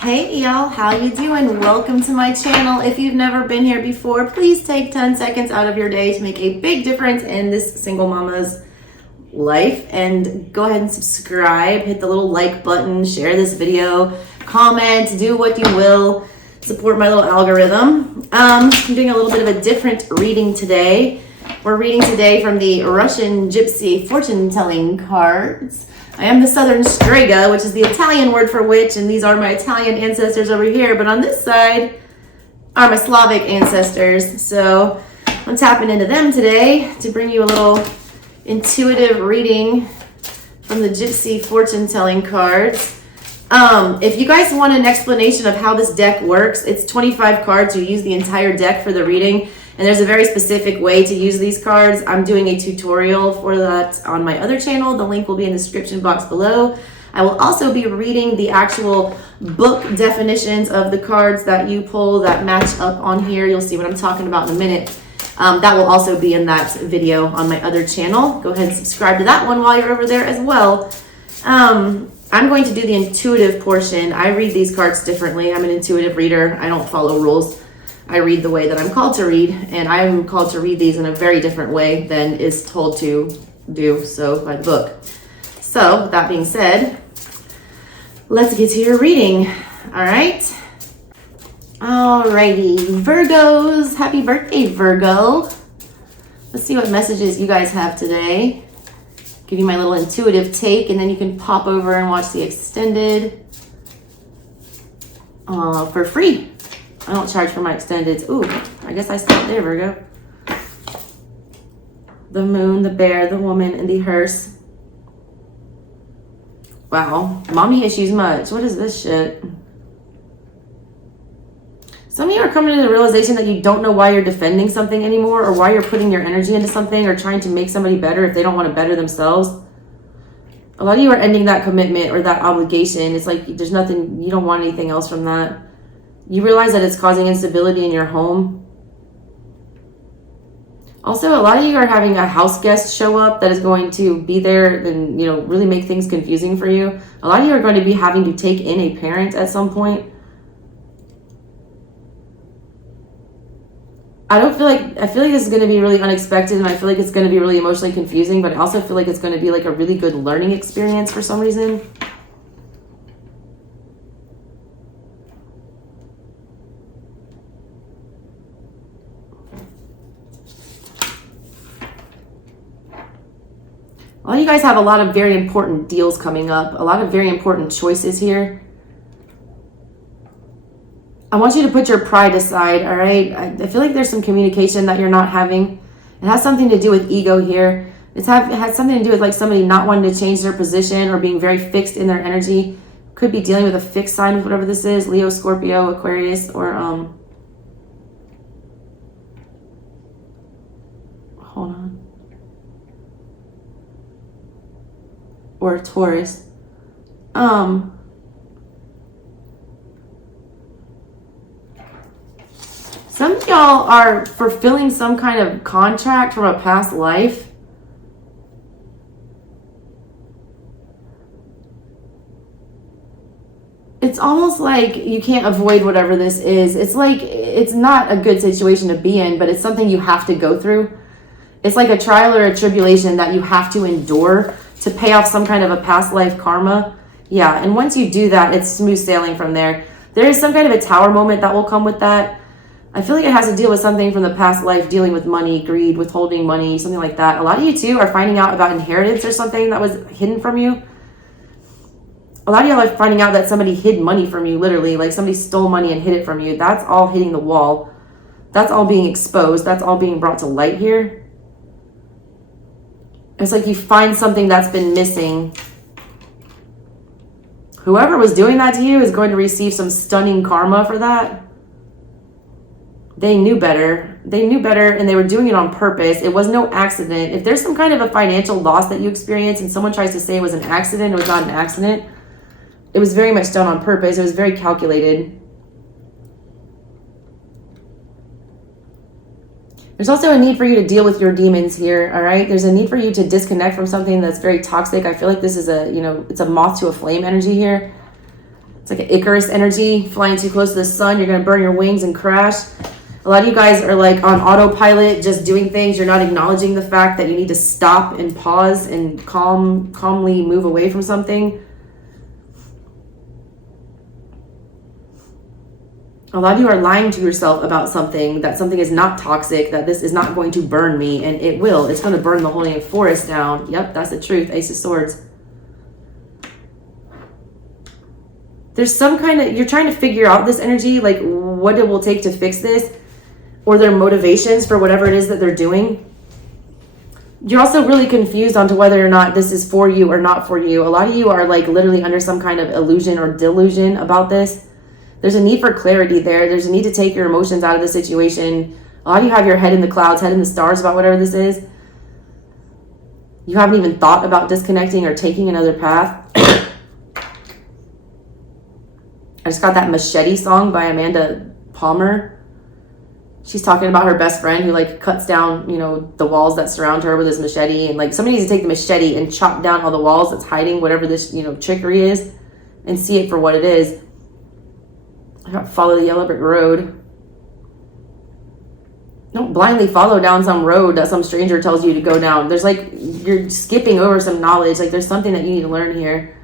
Hey y'all, how you doing? Welcome to my channel. If you've never been here before, please take 10 seconds out of your day to make a big difference in this single mama's life, and go ahead and subscribe, hit the little like button, share this video, comment, do what you will, support my little algorithm. I'm doing a little bit of a different reading today. We're reading today from the Russian Gypsy fortune telling cards. I am the Southern Strega, which is the Italian word for witch, and these are my Italian ancestors over here. But on this side are my Slavic ancestors. So I'm tapping into them today to bring you a little intuitive reading from the Gypsy fortune telling cards. If you guys want an explanation of how this deck works, it's 25 cards. You use the entire deck for the reading. And there's a very specific way to use these cards. I'm doing a tutorial for that on my other channel. The link will be in the description box below. I will also be reading the actual book definitions of the cards that you pull that match up on here. You'll see what I'm talking about in a minute. That will also be in that video on my other channel. Go ahead and subscribe to that one while you're over there as well. I'm going to do the intuitive portion. I read these cards differently. I'm an intuitive reader. I don't follow rules. I read the way that I'm called to read, and I'm called to read these in a very different way than is told to do so by the book. So, with that being said, let's get to your reading. All right. Alrighty, Virgos, happy birthday, Virgo. Let's see what messages you guys have today. Give you my little intuitive take, and then you can pop over and watch the extended for free. I don't charge for my extendeds. Ooh, I guess I stopped there, Virgo. The moon, the bear, the woman, and the hearse. Wow, mommy issues much. What is this shit? Some of you are coming to the realization that you don't know why you're defending something anymore, or why you're putting your energy into something, or trying to make somebody better if they don't want to better themselves. A lot of you are ending that commitment or that obligation. It's like there's nothing, you don't want anything else from that. You realize that it's causing instability in your home. Also, a lot of you are having a house guest show up that is going to be there and, you know, really make things confusing for you. A lot of you are going to be having to take in a parent at some point. I feel like this is going to be really unexpected, and I feel like it's going to be really emotionally confusing, but I also feel like it's going to be like a really good learning experience for some reason. A lot of you guys have a lot of very important deals coming up, a lot of very important choices here. I want you to put your pride aside, all right? I feel like there's some communication that you're not having. It has something to do with ego here. It has something to do with like somebody not wanting to change their position or being very fixed in their energy. Could be dealing with a fixed sign with whatever this is, Leo, Scorpio, Aquarius, or hold on. Or Taurus. Some of y'all are fulfilling some kind of contract from a past life. It's almost like you can't avoid whatever this is. It's like it's not a good situation to be in, but it's something you have to go through. It's like a trial or a tribulation that you have to endure to pay off some kind of a past life karma. Yeah, and once you do that, it's smooth sailing from there. There is some kind of a tower moment that will come with that. I feel like it has to deal with something from the past life, dealing with money, greed, withholding money, something like that. A lot of you too are finding out about inheritance or something that was hidden from you. A lot of y'all are finding out that somebody hid money from you, literally, like somebody stole money and hid it from you. That's all hitting the wall. That's all being exposed. That's all being brought to light here. It's like you find something that's been missing. Whoever was doing that to you is going to receive some stunning karma for that. They knew better. They knew better, and they were doing it on purpose. It was no accident. If there's some kind of a financial loss that you experience and someone tries to say it was an accident, it was not an accident. It was very much done on purpose. It was very calculated. There's also a need for you to deal with your demons here, all right? There's a need for you to disconnect from something that's very toxic. I feel like this is it's a moth to a flame energy here. It's like an Icarus energy, flying too close to the sun. You're going to burn your wings and crash. A lot of you guys are like on autopilot, just doing things. You're not acknowledging the fact that you need to stop and pause and calmly move away from something. A lot of you are lying to yourself about something, that something is not toxic, that this is not going to burn me, and it will. It's going to burn the whole damn forest down. Yep, that's the truth. Ace of Swords. There's some kind of, you're trying to figure out this energy, like what it will take to fix this, or their motivations for whatever it is that they're doing. You're also really confused onto whether or not this is for you or not for you. A lot of you are like literally under some kind of illusion or delusion about this. There's a need for clarity there. There's a need to take your emotions out of the situation. A lot of you have your head in the clouds, head in the stars about whatever this is. You haven't even thought about disconnecting or taking another path. I just got that Machete song by Amanda Palmer. She's talking about her best friend who like cuts down, you know, the walls that surround her with his machete. And like somebody needs to take the machete and chop down all the walls that's hiding whatever this, you know, trickery is and see it for what it is. I got follow the yellow brick road. Don't blindly follow down some road that some stranger tells you to go down. There's like, you're skipping over some knowledge. Like there's something that you need to learn here.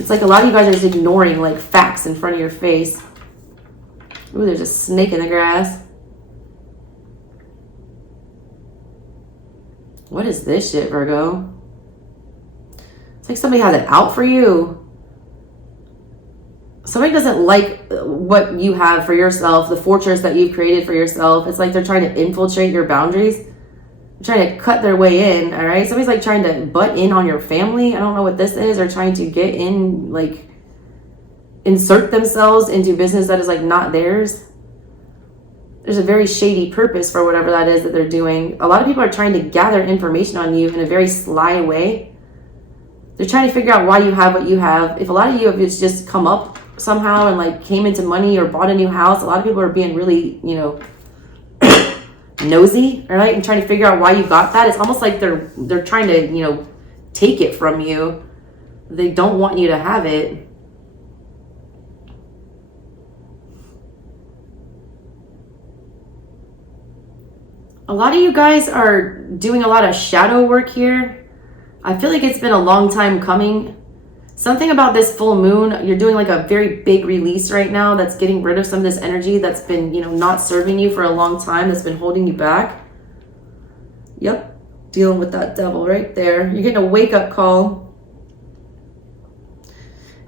It's like a lot of you guys are just ignoring like facts in front of your face. Ooh, there's a snake in the grass. What is this shit, Virgo? It's like somebody has it out for you. Somebody doesn't like what you have for yourself, the fortress that you've created for yourself. It's like they're trying to infiltrate your boundaries. They're trying to cut their way in, all right? Somebody's like trying to butt in on your family. I don't know what this is. Or trying to get in, like, insert themselves into business that is like not theirs. There's a very shady purpose for whatever that is that they're doing. A lot of people are trying to gather information on you in a very sly way. They're trying to figure out why you have what you have. If a lot of you have just come up somehow and like came into money or bought a new house, a lot of people are being really, you know, nosy, all right, and trying to figure out why you got that. It's almost like they're trying to, you know, take it from you. They don't want you to have it. A lot of you guys are doing a lot of shadow work here. I feel like it's been a long time coming. Something about this full moon, you're doing like a very big release right now that's getting rid of some of this energy that's been, you know, not serving you for a long time, that's been holding you back. Yep, dealing with that devil right there. You're getting a wake-up call.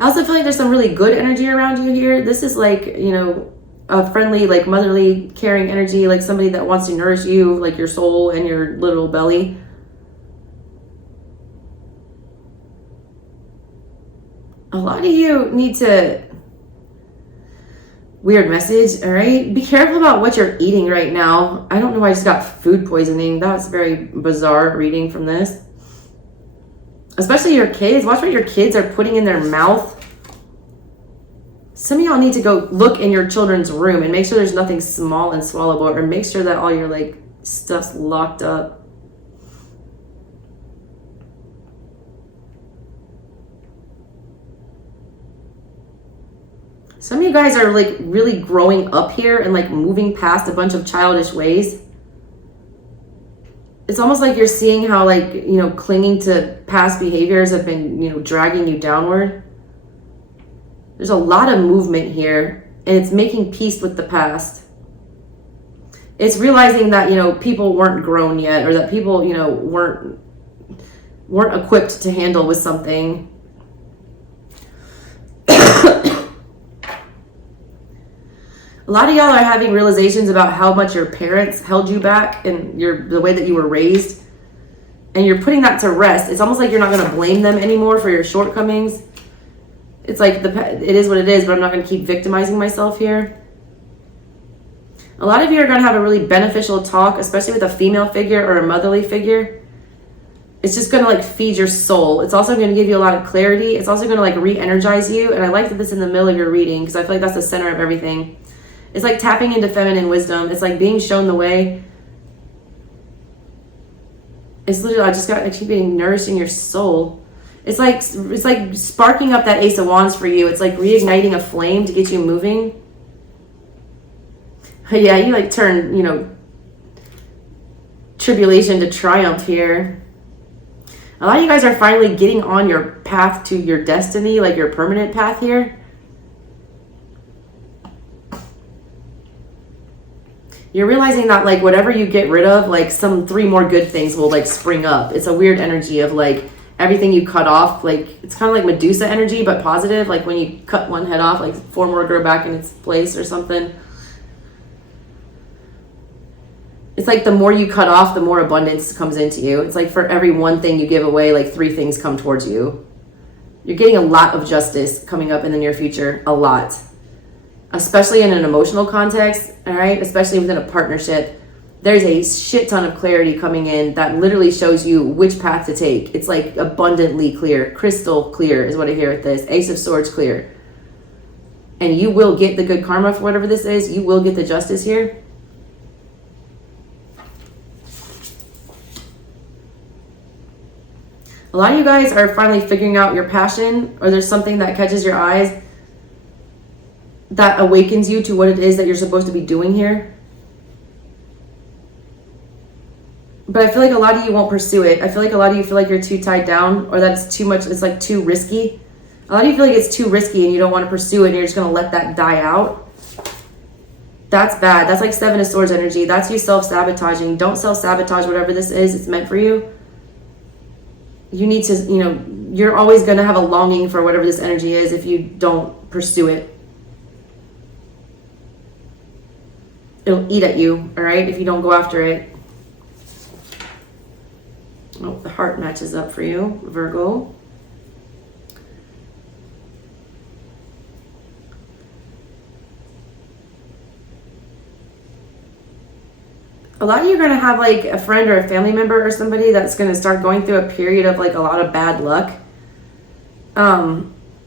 I also feel like there's some really good energy around you here. This is like, you know, a friendly, like motherly, caring energy, like somebody that wants to nourish you, like your soul and your little belly. A lot of you need to, weird message, all right? Be careful about what you're eating right now. I don't know why I just got food poisoning. That's very bizarre reading from this. Especially your kids. Watch what your kids are putting in their mouth. Some of y'all need to go look in your children's room and make sure there's nothing small and swallowable, or make sure that all your like stuff's locked up. Some of you guys are like really growing up here and like moving past a bunch of childish ways. It's almost like you're seeing how like, you know, clinging to past behaviors have been, you know, dragging you downward. There's a lot of movement here, and it's making peace with the past. It's realizing that, you know, people weren't grown yet, or that people, you know, weren't equipped to handle with something. A lot of y'all are having realizations about how much your parents held you back and the way that you were raised. And you're putting that to rest. It's almost like you're not going to blame them anymore for your shortcomings. It's like, it is what it is, but I'm not going to keep victimizing myself here. A lot of you are going to have a really beneficial talk, especially with a female figure or a motherly figure. It's just going to like feed your soul. It's also going to give you a lot of clarity. It's also going to like re-energize you. And I like that this is in the middle of your reading, because I feel like that's the center of everything. It's like tapping into feminine wisdom. It's like being shown the way. It's literally, I keep being nourishing your soul. It's like sparking up that Ace of Wands for you. It's like reigniting a flame to get you moving. Yeah, you like turn, you know, tribulation to triumph here. A lot of you guys are finally getting on your path to your destiny, like your permanent path here. You're realizing that like whatever you get rid of, like some 3 more good things will like spring up. It's a weird energy of like everything you cut off, like it's kind of like Medusa energy, but positive. Like when you cut one head off, like 4 more grow back in its place or something. It's like the more you cut off, the more abundance comes into you. It's like for every one thing you give away, like 3 things come towards you. You're getting a lot of justice coming up in the near future, a lot. Especially in an emotional context, all right? Especially within a partnership. There's a shit ton of clarity coming in that literally shows you which path to take. It's like abundantly clear, crystal clear is what I hear with this. Ace of Swords clear. And you will get the good karma for whatever this is. You will get the justice here. A lot of you guys are finally figuring out your passion, or there's something that catches your eyes that awakens you to what it is that you're supposed to be doing here. But I feel like a lot of you won't pursue it. I feel like a lot of you feel like you're too tied down, or that it's too much, it's like too risky. A lot of you feel like it's too risky and you don't want to pursue it and you're just going to let that die out. That's bad. That's like 7 of Swords energy. That's you self-sabotaging. Don't self-sabotage whatever this is. It's meant for you. You need to, you know, you're always going to have a longing for whatever this energy is if you don't pursue it. It'll eat at you, all right, if you don't go after it. Oh, the heart matches up for you, Virgo. A lot of you are going to have like a friend or a family member or somebody that's going to start going through a period of like a lot of bad luck. I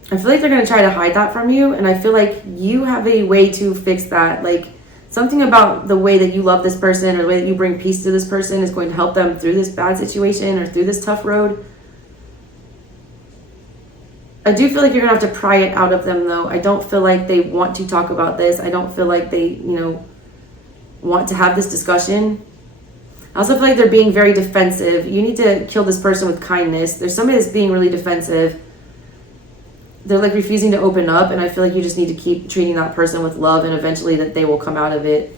feel like they're going to try to hide that from you. And I feel like you have a way to fix that. Like something about the way that you love this person or the way that you bring peace to this person is going to help them through this bad situation or through this tough road. I do feel like you're going to have to pry it out of them though. I don't feel like they want to talk about this. I don't feel like they, you know, want to have this discussion. I also feel like they're being very defensive. You need to kill this person with kindness. There's somebody that's being really defensive. They're like refusing to open up, and I feel like you just need to keep treating that person with love, and eventually that they will come out of it.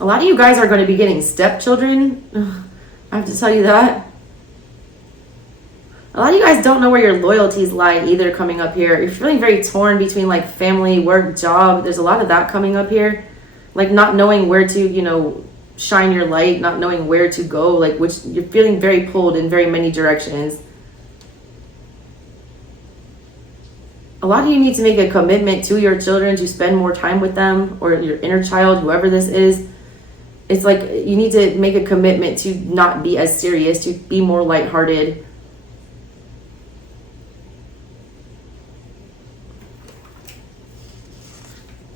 A lot of you guys are going to be getting stepchildren. Ugh, I have to tell you that. A lot of you guys don't know where your loyalties lie either coming up here. You're feeling very torn between like family, work, job. There's a lot of that coming up here. Like not knowing where to, you know, shine your light, not knowing where to go, like which you're feeling very pulled in very many directions. A lot of you need to make a commitment to your children to spend more time with them, or your inner child, whoever this is. It's like you need to make a commitment to not be as serious, to be more lighthearted.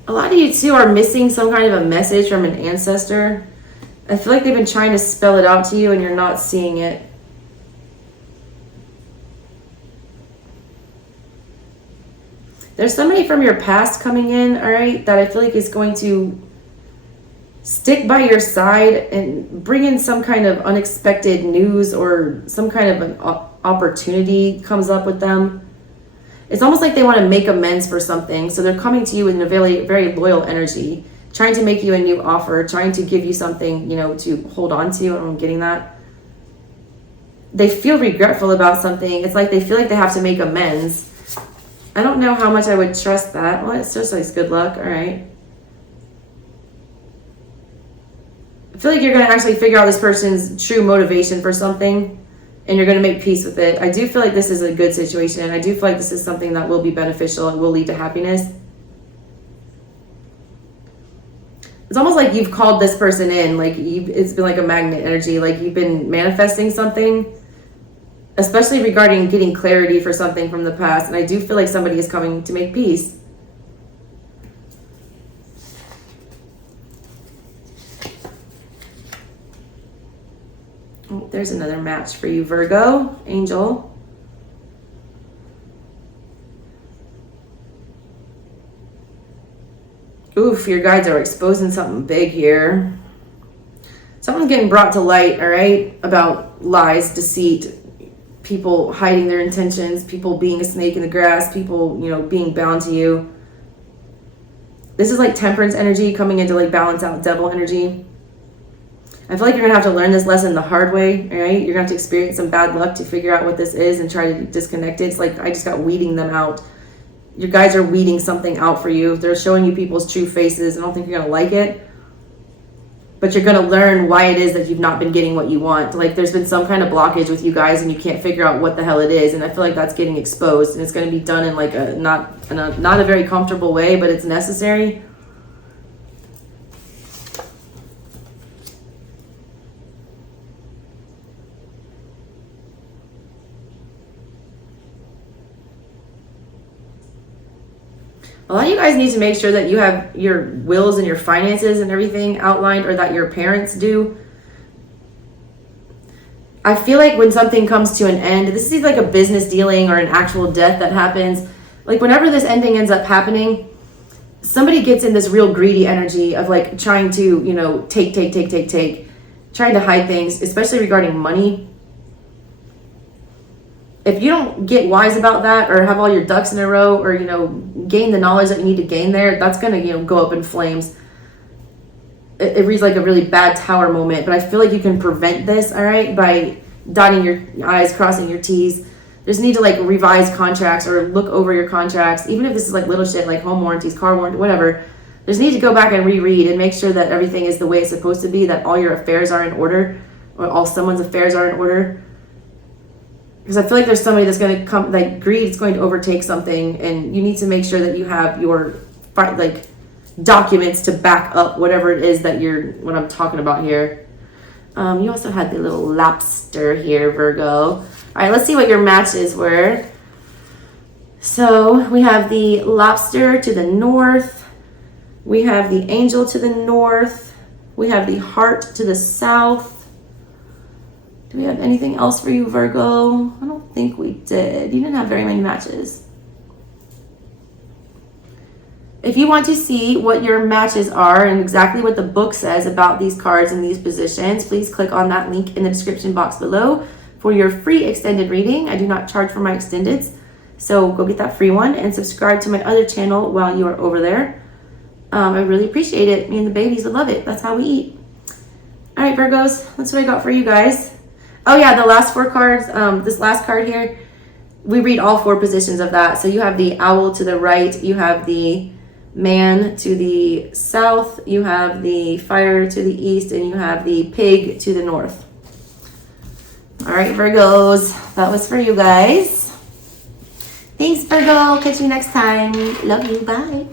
A lot of you too are missing some kind of a message from an ancestor. I feel like they've been trying to spell it out to you and you're not seeing it. There's somebody from your past coming in, all right, that I feel like is going to stick by your side and bring in some kind of unexpected news, or some kind of an opportunity comes up with them. It's almost like they want to make amends for something. So they're coming to you in a very, very loyal energy, trying to make you a new offer, trying to give you something, you know, to hold on to. I'm getting that. They feel regretful about something. It's like they feel like they have to make amends. I don't know how much I would trust that. Well, it's just like good luck. All right. I feel like you're going to actually figure out this person's true motivation for something, and you're going to make peace with it. I do feel like this is a good situation. I do feel like this is something that will be beneficial and will lead to happiness. it's almost like you've called this person in. Like it's been like a magnet energy. Like you've been manifesting something, especially regarding getting clarity for something from the past. And I do feel like somebody is coming to make peace. Oh, there's another match for you, Virgo, angel. Oof, your guides are exposing something big here. Something's getting brought to light, all right, about lies, deceit, people hiding their intentions, people being a snake in the grass, people, you know, being bound to you. This is like temperance energy coming into like balance out devil energy. I feel like you're going to have to learn this lesson the hard way, all right? You're going to have to experience some bad luck to figure out what this is and try to disconnect it. It's like I just got weeding them out. Your guys are weeding something out for you. They're showing you people's true faces. I don't think you're going to like it. But you're going to learn why it is that you've not been getting what you want. Like there's been some kind of blockage with you guys and you can't figure out what the hell it is. And I feel like that's getting exposed. And it's going to be done in like a not a very comfortable way, but it's necessary. A lot of you guys need to make sure that you have your wills and your finances and everything outlined, or that your parents do. I feel like when something comes to an end, this is like a business dealing or an actual death that happens. Like whenever this ending ends up happening, somebody gets in this real greedy energy of like trying to, you know, take, trying to hide things, especially regarding money. If you don't get wise about that or have all your ducks in a row or, you know, gain the knowledge that you need to gain there, that's going to, you know, go up in flames. It reads like a really bad tower moment, but I feel like you can prevent this, all right, by dotting your I's, crossing your T's. Just need to like revise contracts or look over your contracts, even if this is like little shit like home warranties, car warranty, whatever. Just need to go back and reread and make sure that everything is the way it's supposed to be, that all your affairs are in order, or all someone's affairs are in order. Because I feel like there's somebody that's going to come, like greed is going to overtake something, and you need to make sure that you have your like documents to back up whatever it is that what I'm talking about here. You also had the little lobster here, Virgo. All right, let's see what your matches were. So we have the lobster to the north. We have the angel to the north. We have the heart to the south. Do we have anything else for you, Virgo? I don't think we did. You didn't have very many matches. If you want to see what your matches are and exactly what the book says about these cards and these positions, please click on that link in the description box below for your free extended reading. I do not charge for my extendeds, so go get that free one and subscribe to my other channel while you are over there. I really appreciate it. Me and the babies would love it. That's how we eat. All right, Virgos, that's what I got for you guys. Oh yeah, the last 4 cards, this last card here, we read all 4 positions of that. So you have the owl to the right, you have the man to the south, you have the fire to the east, and you have the pig to the north. All right, Virgos, that was for you guys. Thanks, Virgo. Catch you next time. Love you. Bye.